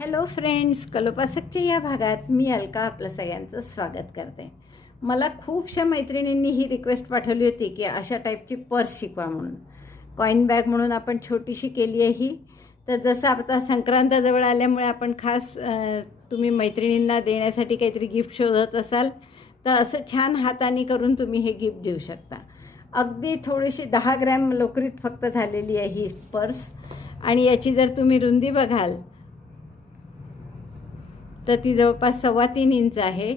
Hello friends कलोपासकच्या या भागात मी अलका आपलं सगळ्यांचं स्वागत करते. मला खूपशा मैत्रिणींनी ही रिक्वेस्ट पाठवली होती की अशा टाईपची पर्स शिकवा म्हणून. कॉईन बॅग म्हणून आपण छोटीशी केली आहे ही. तर जसं आता संक्रांताजवळ आल्यामुळे आपण खास तुम्ही मैत्रिणींना देण्यासाठी काहीतरी गिफ्ट शोधत असाल तर असं छान हाताने करून तुम्ही हे गिफ्ट देऊ शकता. अगदी थोडीशी दहा ग्रॅम लोकरीत फक्त झालेली आहे ही पर्स. आणि याची जर तुम्ही रुंदी बघाल तर ती जवळपास सव्वा तीन इंच आहे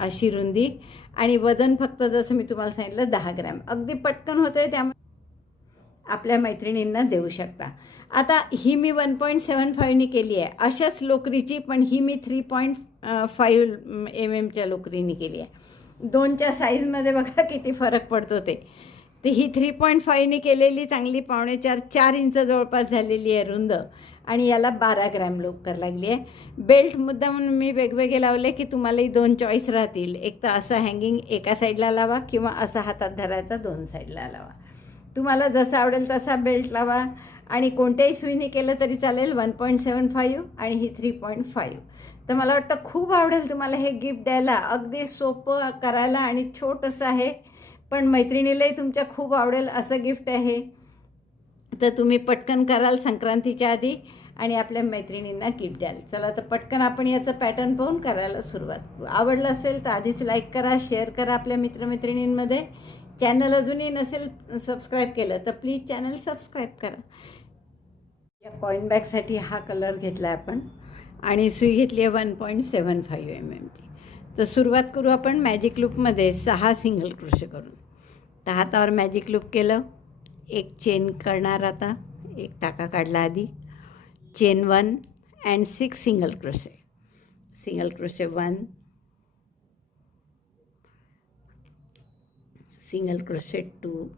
अशी रुंदी. आणि वजन फक्त जसं मी तुम्हाला सांगितलं दहा ग्रॅम. अगदी पटकन होतं आहे त्यामुळे आपल्या मैत्रिणींना देऊ शकता. आता ही मी वन पॉईंट सेवन फाईव्हनी केली आहे. अशाच लोकरीची पण ही मी थ्री पॉईंट फाईव्ह एम एमच्या लोकरीने केली आहे. दोनच्या साईजमध्ये बघा किती फरक पडतो ते. तर ही थ्री पॉईंट फाईव्हनी केलेली चांगली पावणे चार चार इंच जवळपास झालेली आहे रुंद. आणि याला बारा ग्रॅम लोकर लागली आहे. बेल्ट मुद्दा म्हणून मी वेगवेगळे लावले की तुम्हालाही दोन चॉईस राहतील. एक तर असं हँगिंग एका साईडला लावा किंवा असा हातात धरायचा दोन साईडला लावा. तुम्हाला जसा आवडेल तसा बेल्ट लावा. आणि कोणत्याही सुईने केलं तरी चालेल वन पॉईंट सेवन फाईव्ह आणि ही थ्री पॉईंट फाईव्ह तर मला वाटतं खूप आवडेल तुम्हाला हे गिफ्ट द्यायला. अगदी सोपं करायला आणि छोटंसं आहे. पण मैत्रिणीलाही तुमच्या खूप आवडेल असं गिफ्ट आहे. तर तुम्ही पटकन कराल संक्रांतीच्या आधी आणि आपल्या मैत्रिणींना गिफ्ट द्याल. चला तर पटकन आपण याचं पॅटर्न पाहून करायला सुरुवात करू. आवडलं असेल तर आधीच लाईक करा शेअर करा आपल्या मित्रमैत्रिणींमध्ये. चॅनल अजूनही नसेल सबस्क्राईब केलं तर प्लीज चॅनल सबस्क्राईब करा. या कॉईन बॅगसाठी हा कलर घेतला आहे आपण आणि सुई घेतली आहे one point seven five M एमची तर सुरुवात करू आपण मॅजिक लूपमध्ये सहा सिंगल क्रुश करून. तर हातावर मॅजिक लूप केलं. एक चेन करणार आता. एक टाका काढला आधी. Chain one and six single crochet single crochet one single crochet two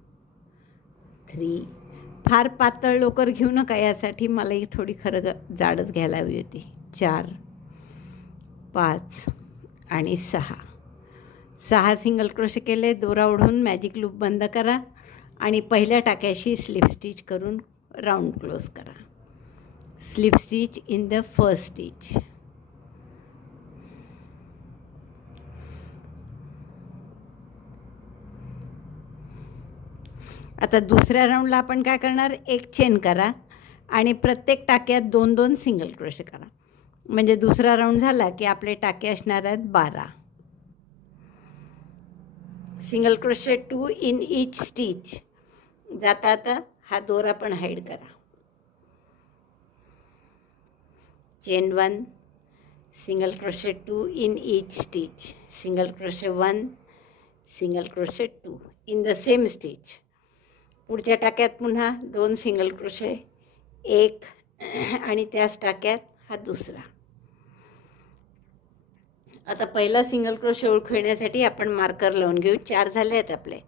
three फार पातळ लोकर घेऊ नका यासाठी. मला ही थोडी खरं ग- जाडच घ्यायला हवी होती. चार. पाच. आणि सहा. सहा सिंगल क्रोशे केले. दोरा ओढून मॅजिक लूप बंद करा. आणि पहिल्या टाक्याशी स्लिप स्टिच करून राऊंड क्लोज करा. Slip stitch in the first stitch. आता दुसऱ्या राऊंडला आपण काय करणार? एक चेन करा आणि प्रत्येक टाक्यात दोन दोन सिंगल क्रोशे करा. म्हणजे दुसरा राऊंड झाला की आपले टाके असणार आहेत बारा. Single crochet two in each stitch जाता आता हा दोरा पण हाईड करा. Chain one single crochet two in each stitch single crochet one single crochet two in the same stitch पुढच्या टाक्यात पुन्हा दोन सिंगल क्रोशे एक आणि त्याच टाक्यात हा दुसरा. आता पहिला सिंगल क्रोशे ओळखण्यासाठी आपण मार्कर लावून घेऊ. चार झाले आहेत आपले.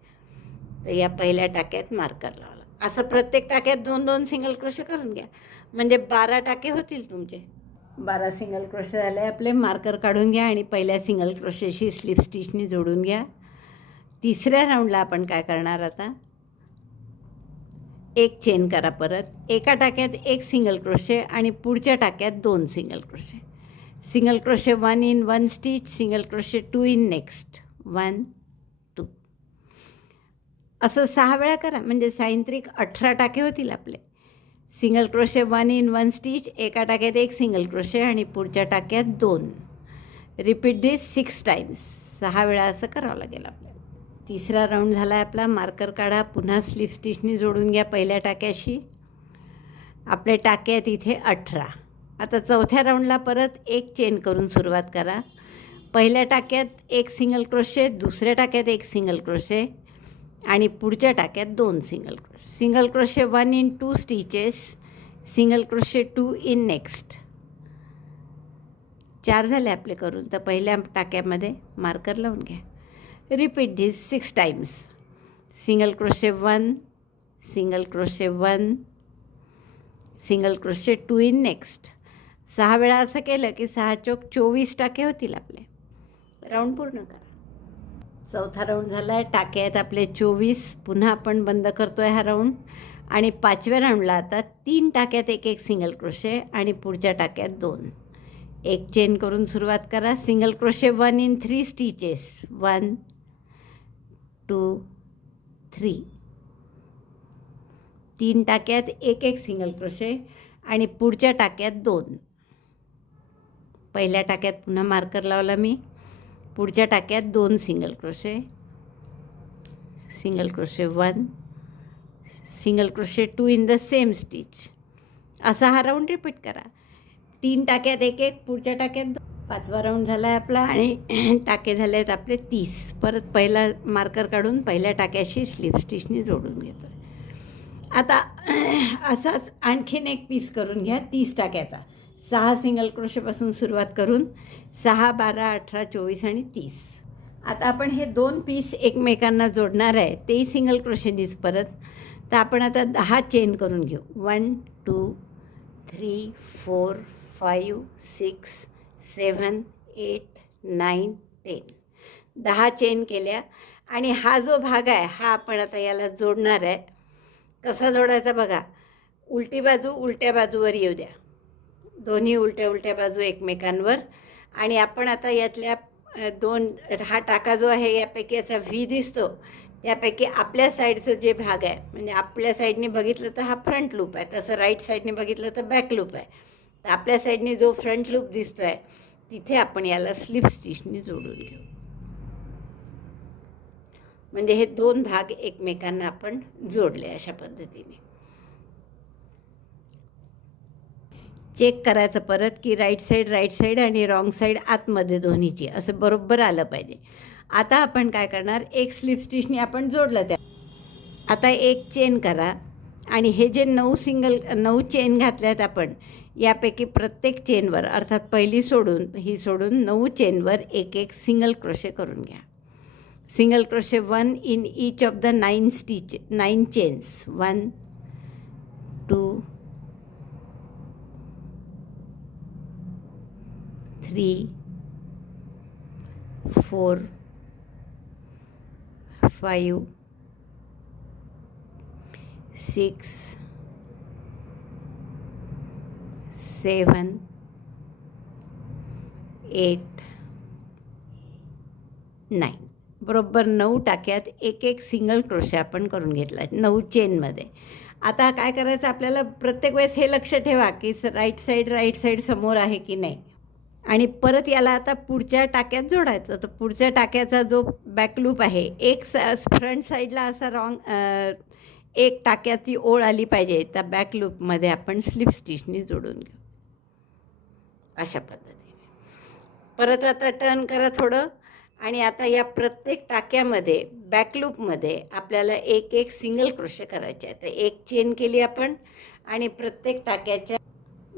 तर या पहिल्या टाक्यात मार्कर लावला. असं प्रत्येक टाक्यात दोन दोन सिंगल क्रोशे करून घ्या. म्हणजे बारा टाके होतील तुमचे. बारा सिंगल क्रोशे झाले आपले मार्कर काढून घ्या आणि पहिल्या सिंगल क्रोशेशी स्लिप स्टिचनी जोडून घ्या. तिसऱ्या राऊंडला आपण काय करणार आता? एक चेन करा परत. एका टाक्यात एक सिंगल क्रोशे आणि पुढच्या टाक्यात दोन single crochet single crochet one in one stitch single crochet two in next one असं सहा वेळा करा. म्हणजे सायंत्रिक अठरा टाके होतील आपले. Single crochet one in one stitch एका टाक्यात एक सिंगल क्रोशे आणि पुढच्या टाक्यात दोन. रिपीट दिस सिक्स टाईम्स सहा वेळा असं करावं लागेल आपल्याला. तिसरा राऊंड झाला आहे आपला. मार्कर काढा. पुन्हा स्लीप स्टिचनी जोडून घ्या पहिल्या टाक्याशी. आपले टाके आहेत इथे अठरा. आता चौथ्या राऊंडला परत एक चेन करून सुरुवात करा. पहिल्या टाक्यात एक सिंगल क्रोशे दुसऱ्या टाक्यात एक सिंगल क्रोशे आणि पुढच्या टाक्यात दोन single crochet single crochet one in two stitches single crochet two in next चार झाले आपले करून तर पहिल्या टाक्यामध्ये मार्कर लावून घ्या. Repeat this six times single crochet one single crochet one single crochet two in next सहा वेळा असं केलं की सहा चोक चोवीस टाके होतील आपले. राऊंड पूर्ण करा. चौथा राऊंड झाला आहे टाके आहेत आपले चोवीस. पुन्हा आपण बंद करतो आहे हा राऊंड आणि पाचव्या राऊंडला आता तीन टाक्यात एक एक सिंगल क्रोशे आणि पुढच्या टाक्यात दोन. एक चेन करून सुरुवात करा. Single crochet one in three stitches one two three तीन टाक्यात एक एक सिंगल क्रोशे आणि पुढच्या टाक्यात दोन. पहिल्या टाक्यात पुन्हा मार्कर लावला मी. पुढच्या टाक्यात दोन single crochet single crochet one single crochet two in the same stitch असा हा राऊंड रिपीट करा. तीन टाक्यात एक एक पुढच्या टाक्यात दोन पाचवा राऊंड झाला आहे आपला आणि टाके झाले आहेत आपले तीस. परत पहिला मार्कर काढून पहिल्या टाक्याशी स्लिप स्टिचनी जोडून घेतो आहे आता असाच आणखीन एक पीस करून घ्या तीस टाक्याचा. सहा सिंगल क्रोशेपासून सुरुवात करून सहा बारा अठरा चोवीस आणि तीस. आता आपण हे दोन पीस एकमेकांना जोडणार आहे तेही सिंगल क्रोशेनीज परत. तर आपण आता दहा चेन करून घेऊ. One two three four five six seven eight nine ten दहा चेन केल्या. आणि हा जो भाग आहे हा आपण आता याला जोडणार आहे. कसा जोडायचा बघा. उलटी बाजू उलट्या बाजूवर येऊ द्या. दोन्ही उलट्या उलट्या बाजू एकमेकांवर. आणि आपण आता यातल्या दोन हा टाका जो आहे यापैकी असा व्ही दिसतो. त्यापैकी आपल्या साईडचं जे भाग आहे म्हणजे आपल्या साईडने बघितलं तर हा फ्रंट लूप आहे तसं राईट साईडने बघितलं तर बॅक लूप आहे. तर आपल्या साईडने जो फ्रंट लूप दिसतो आहे तिथे आपण याला स्लिप स्टिचने जोडून घेऊ. म्हणजे हे दोन भाग एकमेकांना आपण जोडले अशा पद्धतीने. चेक करायचं परत की राईट साईड राईट साईड आणि रॉंग साईड आतमध्ये दोन्हीची. असं बरोबर आलं पाहिजे. आता आपण काय करणार? एक स्लिप स्टिचनी आपण जोडलं त्या. आता एक चेन करा. आणि हे जे नऊ सिंगल नऊ चेन घातल्यात आपण यापैकी प्रत्येक चेनवर अर्थात पहिली सोडून ही सोडून नऊ चेनवर एक एक सिंगल क्रोशे करून घ्या. Single crochet one in each of the nine stitch nine chains one two three four five six seven eight nine बरोबर नऊ टाक्यात एक एक सिंगल क्रोशे आपण करून घेतला नऊ चेनमध्ये आता काय करायचं आपल्याला प्रत्येक वेळेस हे लक्ष ठेवा की राईट साईड राईट साईड समोर आहे की नाही. आणि परत याला आता पुढच्या टाक्यात जोडायचं. तर पुढच्या टाक्याचा जो बॅकलूप आहे एक स फ्रंट साईडला असा रॉंग एक टाक्याची ओळ आली पाहिजे. त्या बॅकलूपमध्ये आपण स्लिप स्टिचनी जोडून घेऊ. अशा पद्धतीने. परत आता टर्न करा थोडं. आणि आता या प्रत्येक टाक्यामध्ये बॅकलूपमध्ये आपल्याला एक एक सिंगल क्रोशे करायचे आहे तर एक चेन केली आपण आणि प्रत्येक टाक्याच्या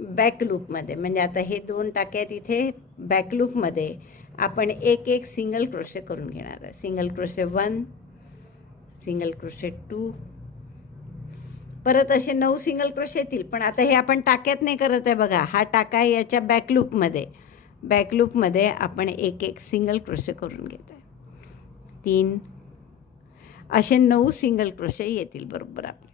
बॅकलूपमध्ये म्हणजे आता हे दोन टाक्यात इथे बॅकलूपमध्ये आपण एक एक सिंगल क्रोशे करून घेणार आहे. Single crochet one single crochet two परत असे नऊ सिंगल क्रोशे येतील. पण आता हे आपण टाक्यात नाही करत आहे बघा. हा टाका आहे याच्या बॅकलूपमध्ये बॅकलूपमध्ये आपण एक एक सिंगल क्रोशे करून घेत आहे. तीन. असे नऊ सिंगल क्रोशे येतील बरोबर आपले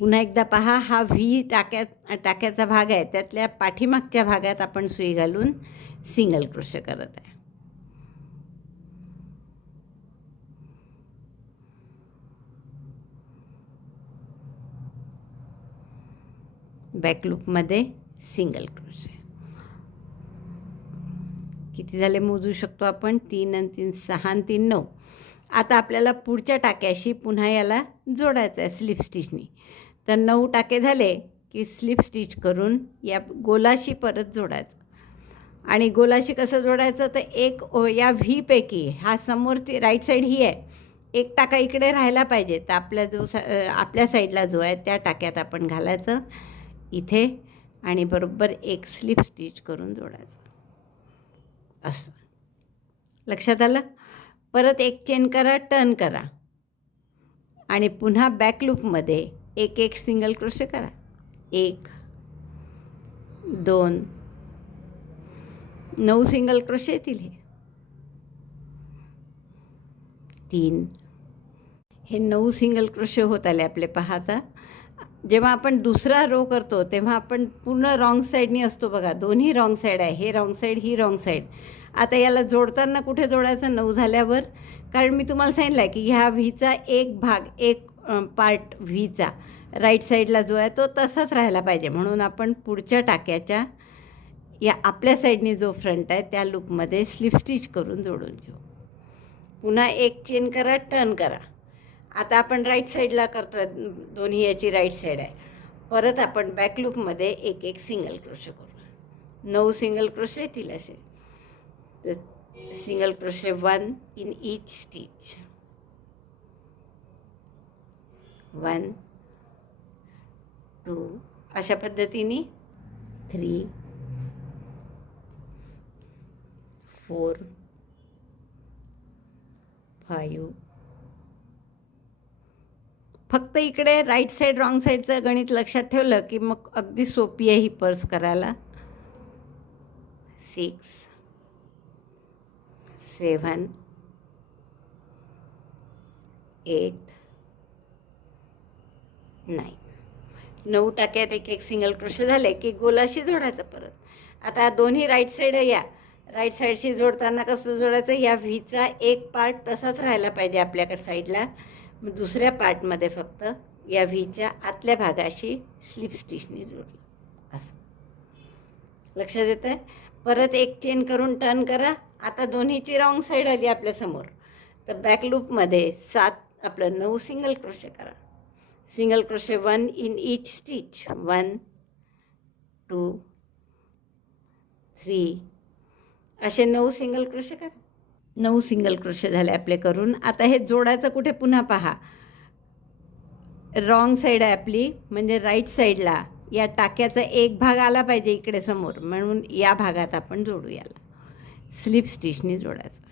पुन्हा एकदा पहा हा व्ही टाक्या टाक्याचा भाग आहे. त्यातल्या पाठीमागच्या भागात आपण सुई घालून सिंगल क्रोशे करत आहे. बॅकलूपमध्ये सिंगल क्रोशे किती झाले मोजू शकतो आपण? तीन आणि तीन सहा आणि तीन नऊ. आता आपल्याला पुढच्या टाक्याशी पुन्हा याला जोडायचं आहे स्लिप स्टिचनी तर नऊ टाके झाले की स्लिप स्टिच करून या गोलाशी परत जोडायचं. आणि गोलाशी कसं जोडायचं? तर एक ओ- या व्हीपैकी हा समोरची राईट साईड ही आहे. एक टाका इकडे राहायला पाहिजे. तर आपल्या जो सा आपल्या साईडला जो आहे त्या टाक्यात आपण घालायचं इथे. आणि बरोबर एक स्लिप स्टिच करून जोडायचं. असं. लक्षात आलं? परत एक चेन करा टर्न करा. आणि पुन्हा बॅक लूपमध्ये एक एक सिंगल क्रोशे करा. एक दोन नऊ सिंगल क्रोशे येतील हे. तीन. हे नऊ सिंगल क्रोशे होत आले आपले पाहता. जेव्हा आपण दुसरा रो करतो तेव्हा आपण पूर्ण रॉंग साईडनी असतो बघा. दोन्ही रॉंग साईड आहे. हे रॉंग साईड ही रॉंग साईड. आता याला जोडताना कुठे जोडायचं? नऊ झाल्यावर. कारण मी तुम्हाला सांगितलं आहे की ह्या व्हीचा एक भाग एक पार्ट व्हीचा राईट साईडला जो आहे तो तसाच राहायला पाहिजे. म्हणून आपण पुढच्या टाक्याच्या या आपल्या साईडने जो फ्रंट आहे त्या लूपमध्ये स्लिप स्टिच करून जोडून घेऊ. पुन्हा एक चेन करा टर्न करा. आता आपण राईट साईडला करतो दोन्ही याची राईट साईड आहे. परत आपण बॅक लूपमध्ये एक एक सिंगल क्रोशे करू. नऊ सिंगल क्रोशे येतील असे single crochet one in each stitch one two अशा पद्धतीने. Three four five. फक्त इकडे राईट साईड रॉंग साईडचं गणित लक्षात ठेवलं की मग अगदी सोपी आहे ही पर्स करायला. सिक्स सेवन एट नाही. नऊ टाक्यात एक एक सिंगल क्रोशे झाले की गोलाशी जोडायचं परत. आता दोन्ही राईट साईड या. राईट साईडशी जोडताना कसं जोडायचं? या व्हीचा एक पार्ट तसाच राहायला पाहिजे आपल्याकडे साईडला मग दुसऱ्या पार्टमध्ये फक्त या व्हीच्या आतल्या भागाशी स्लिप स्टिचनी जोडलं. असं. लक्षात येतं आहे परत एक चेन करून टर्न करा. आता दोन्हीची रॉंग साईड आली आपल्यासमोर तर बॅक लूपमध्ये सात आपलं नऊ सिंगल क्रोशे करा. Single crochet one in each stitch one two three असे नऊ सिंगल क्रोशे करा. नऊ सिंगल क्रोशे झाले आपले करून. आता हे जोडायचं कुठे? पुन्हा पहा. रॉंग साईड आहे आपली. म्हणजे राईट साईडला या टाक्याचा एक भाग आला पाहिजे इकडे समोर. म्हणून या भागात आपण जोडू याला. स्लिप स्टिचनी जोडायचं.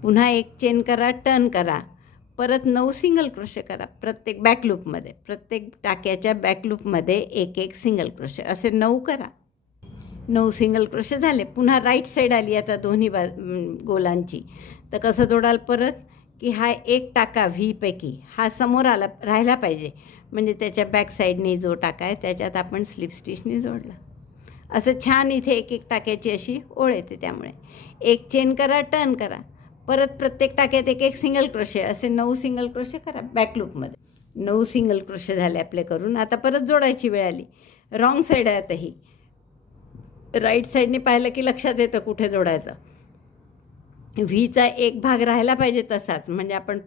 पुन्हा एक चेन करा टर्न करा. परत नऊ सिंगल क्रोशे करा. प्रत्येक बॅकलूपमध्ये प्रत्येक टाक्याच्या बॅकलूपमध्ये एक एक सिंगल क्रोशे असे नऊ करा. नऊ सिंगल क्रोशे झाले. पुन्हा राईट साईड आली आता दोन्ही बा गोलांची. तर कसं जोडाल परत? की हा एक टाका व्हीपैकी हा समोर आला राहिला पाहिजे. म्हणजे त्याच्या बॅक साईडने जो टाका आहे त्याच्यात आपण स्लिप स्टिचने जोडला. असं छान इथे एक एक टाक्याची अशी ओळ येते त्यामुळे. एक चेन करा टर्न करा. परत प्रत्येक टाक्यात एक एक सिंगल क्रोशे असे नऊ सिंगल क्रोशे करा बॅकलूपमध्ये नऊ सिंगल क्रोशे झाले आपले करून. आता परत जोडायची वेळ आली. रॉंग साईड आहे आता ही राईट साईडने पाहिलं की लक्षात येतं कुठे जोडायचं. व्हीचा एक भाग राहायला पाहिजे तसाच. म्हणजे आपण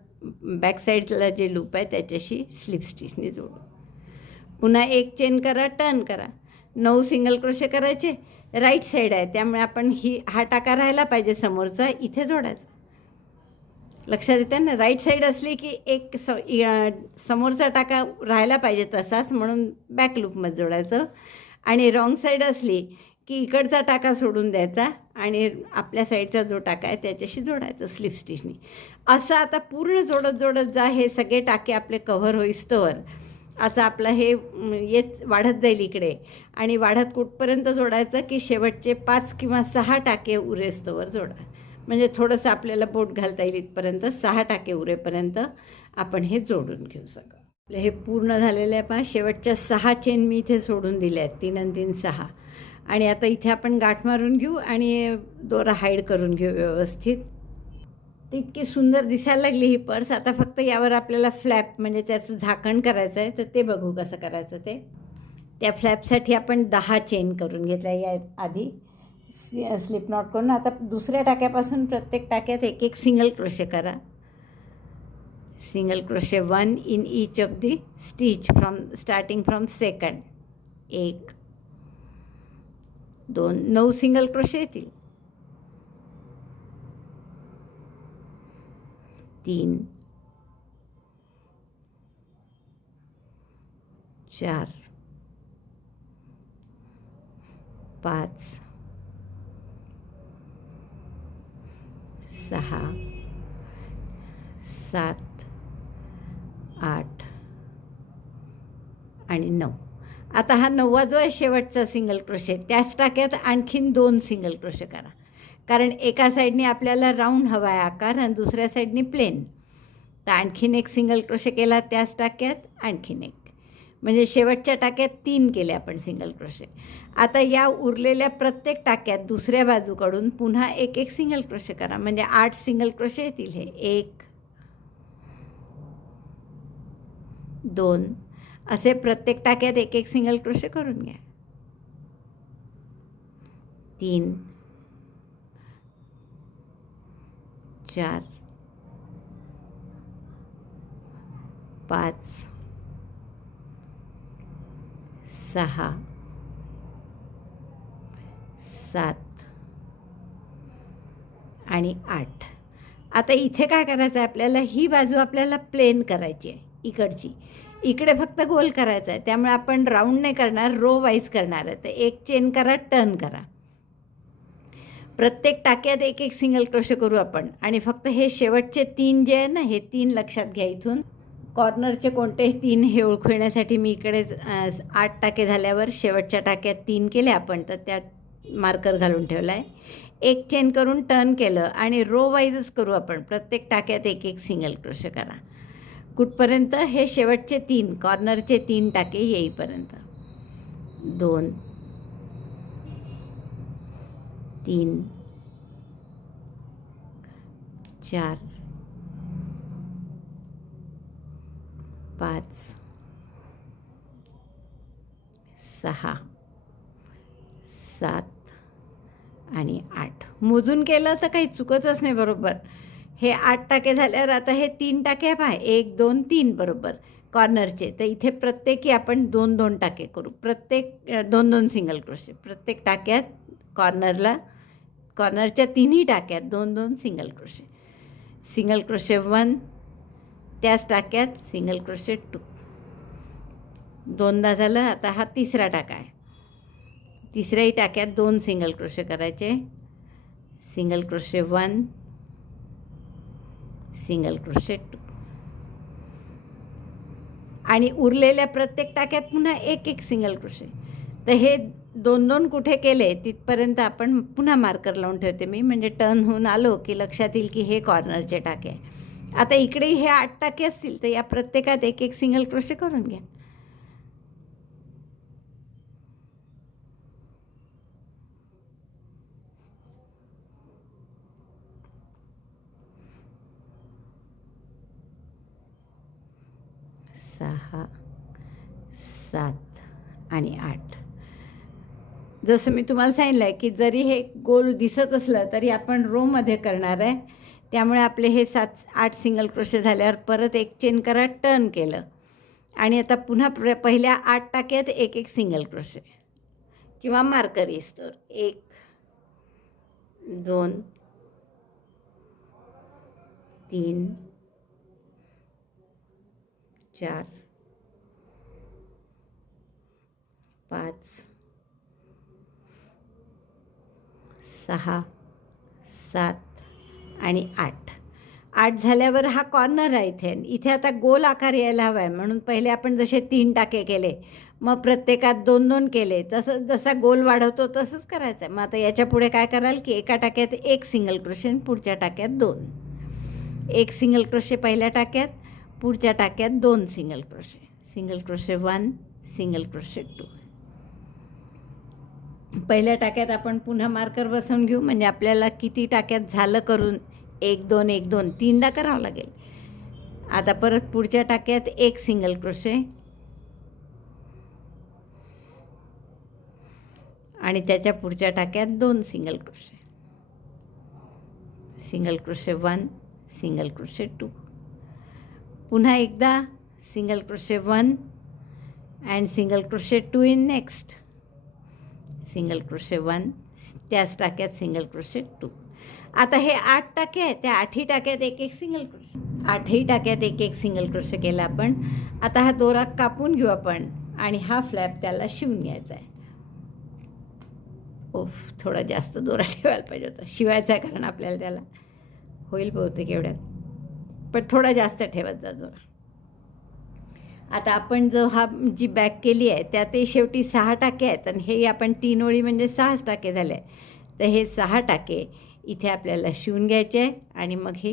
बॅक साईडला जे लूप आहे त्याच्याशी स्लिप स्टिचने जोडू. पुन्हा एक चेन करा टर्न करा. नऊ सिंगल क्रोशे करायचे. राईट साईड आहे. त्यामुळे आपण ही हा टाका राहायला पाहिजे समोरचा. इथे जोडायचा. लक्षात येते ना? राईट साईड असली की एक स समोरचा टाका राहायला पाहिजे तसाच म्हणून बॅक लूपमध्ये जोडायचं. आणि रॉंग साईड असली की इकडचा टाका सोडून द्यायचा आणि आपल्या साईडचा जो टाका आहे त्याच्याशी जोडायचं स्लिप स्टिचनी असं आता पूर्ण जोडत जोडत जा हे सगळे टाके आपले कव्हर होईस्तोवर. असं आपलं हे येत वाढत जाईल इकडे. आणि वाढत कुठपर्यंत जोडायचं की शेवटचे पाच किंवा सहा टाके उरेस्तोवर जोडा. म्हणजे थोडंसं आपल्याला बोट घालता येईल इथपर्यंत सहा टाके उरेपर्यंत आपण हे जोडून घेऊ सगळं. आपलं हे पूर्ण झालेलं आहे पहा शेवटच्या सहा चेन मी इथे सोडून दिल्या आहेत तीन आणि तीन सहा. आणि आता इथे आपण गाठ मारून घेऊ आणि दोरा हाईड करून घेऊ व्यवस्थित. ती इतकी सुंदर दिसायला लागली ही पर्स आता फक्त यावर आपल्याला फ्लॅप म्हणजे त्याचं झाकण करायचं आहे तर ते बघू कसं करायचं ते. त्या फ्लॅपसाठी आपण दहा चेन करून घेतल्या या आधी. स्लिप नॉट करून आता दुसऱ्या टाक्यापासून प्रत्येक टाक्यात एक एक सिंगल क्रोशे करा। Single crochet one in each of the stitch from starting from second एक। दोन नऊ सिंगल क्रोशे येतील तीन। चार। पाच। सहा सात आठ आणि नऊ. आता हा नववा जो आहे शेवटचा सिंगल क्रोशे त्याच टाक्यात आणखीन दोन सिंगल क्रोशे करा. कारण एका साईडने आपल्याला राऊंड हवा आहे आकार आणि दुसऱ्या साईडने प्लेन तर आणखीन एक सिंगल क्रोशे केला त्याच टाक्यात आणखीन एक. म्हणजे शेवटच्या टाक्यात तीन केले आपण सिंगल क्रोशे आता या उरलेल्या प्रत्येक टाक्यात दुसऱ्या बाजूकडून पुन्हा एक एक सिंगल क्रोशे करा. म्हणजे आठ सिंगल क्रोशे येतील हे. एक दोन. असे प्रत्येक टाक्यात एक एक सिंगल क्रोशे करून घ्या. तीन चार पाच सहा सात आणि आठ. आता इथे काय करायचं आहे आपल्याला? ही बाजू आपल्याला प्लेन करायची आहे इकडची. इकडे फक्त गोल करायचा आहे त्यामुळे आपण राऊंड नाही करणार रो वाईज करणार आहे. तर एक चेन करा टर्न करा. प्रत्येक टाक्यात एक एक सिंगल क्रोशे करू आपण. आणि फक्त हे शेवटचे तीन जे आहे ना हे तीन लक्षात घ्या इथून. कॉर्नरचे कोणते तीन हे ओळखण्यासाठी मी इकडे आठ टाके झाल्यावर शेवटच्या टाक्यात तीन केले आपण तर त्यात मार्कर घालून ठेवला आहे एक चेन करून टर्न केलं आणि रो वाईजच करू आपण. प्रत्येक टाक्यात एक एक सिंगल क्रोश करा कुठपर्यंत? हे शेवटचे तीन कॉर्नरचे तीन टाके येईपर्यंत. दोन तीन चार पाच सहा सात आणि आठ. मोजून केलं तर काही चुकतच नाही बरोबर. हे आठ टाके झाल्यावर आता हे तीन टाके पहा एक दोन तीन बरोबर कॉर्नरचे. तर इथे प्रत्येकी आपण दोन दोन टाके करू. प्रत्येक दोन दोन सिंगल क्रोशे. प्रत्येक टाक्यात कॉर्नरला कॉर्नरच्या तिन्ही टाक्यात दोन दोन single crochet. Single crochet one त्याच टाक्यात सिंगल क्रोशेट टू दोनदा झालं आता हा तिसरा टाका आहे. तिसऱ्याही टाक्यात दोन सिंगल क्रोशे करायचे. Single crochet one single crochet two आणि उरलेल्या प्रत्येक टाक्यात पुन्हा एक एक सिंगल क्रोशे तर हे दोन दोन कुठे केले तिथपर्यंत आपण पुन्हा मार्कर लावून ठेवते मी. म्हणजे टर्न होऊन आलो की लक्षात येईल की हे कॉर्नरचे टाके आहे. आता इकडे हे आठ टाके असतील तर या प्रत्येकात एक एक सिंगल क्रोशे करून घ्या. सहा सात आणि आठ. जसं मी तुम्हाला सांगितलं आहे की जरी हे गोल दिसत असलं तरी आपण रोमध्ये करणार आहे. त्यामुळे आपले हे सात आठ सिंगल क्रोशे झाल्यावर परत एक चेन करा टर्न केलं. आणि आता पुन्हा प्र पहिल्या आठ टाक्यात एक एक सिंगल क्रोशे किंवा मार्कर येसतोर एक दोन तीन चार पाच सहा सात आणि आठ. आठ झाल्यावर हा कॉर्नर आहे इथे. इथे आता गोल आकार यायला हवा आहे. म्हणून पहिले आपण जसे तीन टाके केले मग प्रत्येकात दोन दोन केले. तसं जसा गोल वाढवतो तसंच करायचं आहे. मग आता याच्यापुढे काय कराल की एका टाक्यात एक सिंगल क्रोशे आणि पुढच्या टाक्यात दोन. एक सिंगल क्रोशे पहिल्या टाक्यात पुढच्या टाक्यात दोन single crochet single crochet one single crochet two पहिल्या टाक्यात आपण पुन्हा मार्कर बसवून घेऊ. म्हणजे आपल्याला किती टाक्यात झालं करून एक दोन एक दोन तीनदा करावं लागेल. आता परत पुढच्या टाक्यात एक सिंगल क्रोशे आणि त्याच्या पुढच्या टाक्यात दोन single crochet single crochet one single crochet two पुन्हा एकदा single crochet one and single crochet two in next single crochet one त्याच टाक्यात सिंगल क्रोशे टू. आता हे आठ टाके आहेत त्या आठही टाक्यात एक एक सिंगल क्रोशे. आठही टाक्यात एक एक सिंगल क्रोशे केला आपण. आता हा दोरा कापून घेऊ आपण आणि हा फ्लॅप त्याला शिवून घ्यायचा आहे. ओफ थोडा जास्त दोरा ठेवायला पाहिजे होता. शिवायचा आहे कारण आपल्याला त्याला. होईल बहुतेक एवढ्यात. पण थोडा जास्त ठेवत जा दोरा. आता आपण जो हा जी बॅग केली आहे त्यात ते शेवटी सहा टाके आहेत आणि हे आपण तीन ओळी म्हणजे सहाच टाके झाले तर हे सहा टाके इथे आपल्याला शिवून घ्यायचे आहे आणि मग हे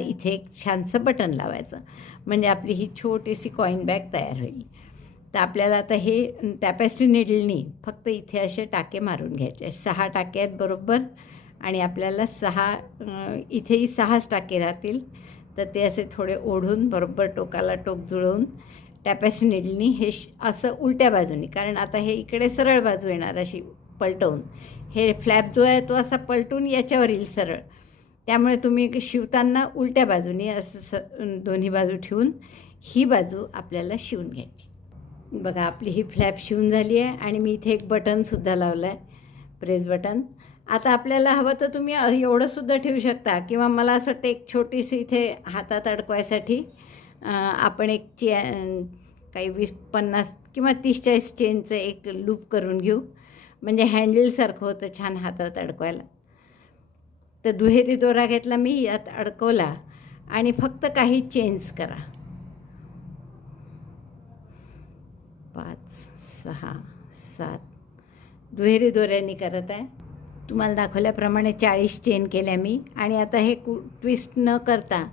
इथे एक छानसं बटन लावायचं. म्हणजे आपली ही छोटीशी कॉईन बॅग तयार होईल. तर आपल्याला आता हे टॅपेस्ट्री निडलनी फक्त इथे असे टाके मारून घ्यायचे सहा टाके आहेत बरोबर. आणि आपल्याला सहा इथेही सहाच टाके राहतील. तर ते असे थोडे ओढून बरोबर टोकाला टोक जुळवून टॅपेस्ट्री हे श- असं उलट्या बाजूनी कारण आता हे इकडे सरळ बाजू येणार अशी पलटवून. हे फ्लॅप जो आहे तो असा पलटून याच्यावर येईल सरळ. त्यामुळे तुम्ही शिवताना उलट्या बाजूनी असं स दोन्ही बाजू ठेवून ही बाजू आपल्याला शिवून घ्यायची. बघा आपली ही फ्लॅप शिवून झाली आहे आणि मी इथे एक बटनसुद्धा लावलं आहे प्रेस बटन. आता आपल्याला हवं तर तुम्ही एवढंसुद्धा ठेवू शकता किंवा मला असं वाटतं एक छोटीशी इथे हातात अडकवायसाठी आपण एक चे काही वीस पन्नास किंवा तीस चाळीस चेनचं एक लूप करून घेऊ. म्हणजे हँडलसारखं होतं छान हातात अडकवायला. तर दुहेरी दोरा घेतला मी यात अडकवला आणि फक्त काही चेंज करा. पाच सहा सात. दुहेरी दोऱ्याने करत आहे. तुम्हाला दाखवल्याप्रमाणे चाळीस चेन केल्या मी. आणि आता हे कु ट्विस्ट न करता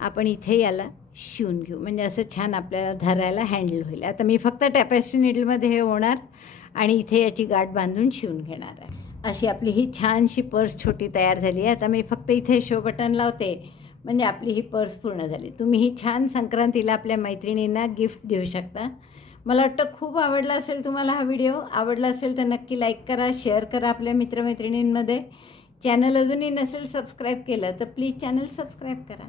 आपण इथे याला शिवून घेऊ. म्हणजे असं छान आपल्याला धरायला हँडल होईल. आता मी फक्त टॅपेस्ट्री निडलमध्ये हे होणार आणि इथे याची गाठ बांधून शिवून घेणार आहे. अशी आपली ही छानशी पर्स छोटी तयार झाली आहे. आता मी फक्त इथे शो बटन लावते. म्हणजे आपली ही पर्स पूर्ण झाली. तुम्ही ही छान संक्रांतीला आपल्या मैत्रिणींना गिफ्ट देऊ शकता. मला वाटतं खूप आवडला असेल तुम्हाला हा व्हिडिओ आवडला असेल तर नक्की लाईक करा शेअर करा आपल्या मित्रमैत्रिणींमध्ये. चॅनल अजूनही नसेल सबस्क्राईब केलं तर प्लीज चॅनल सबस्क्राईब करा.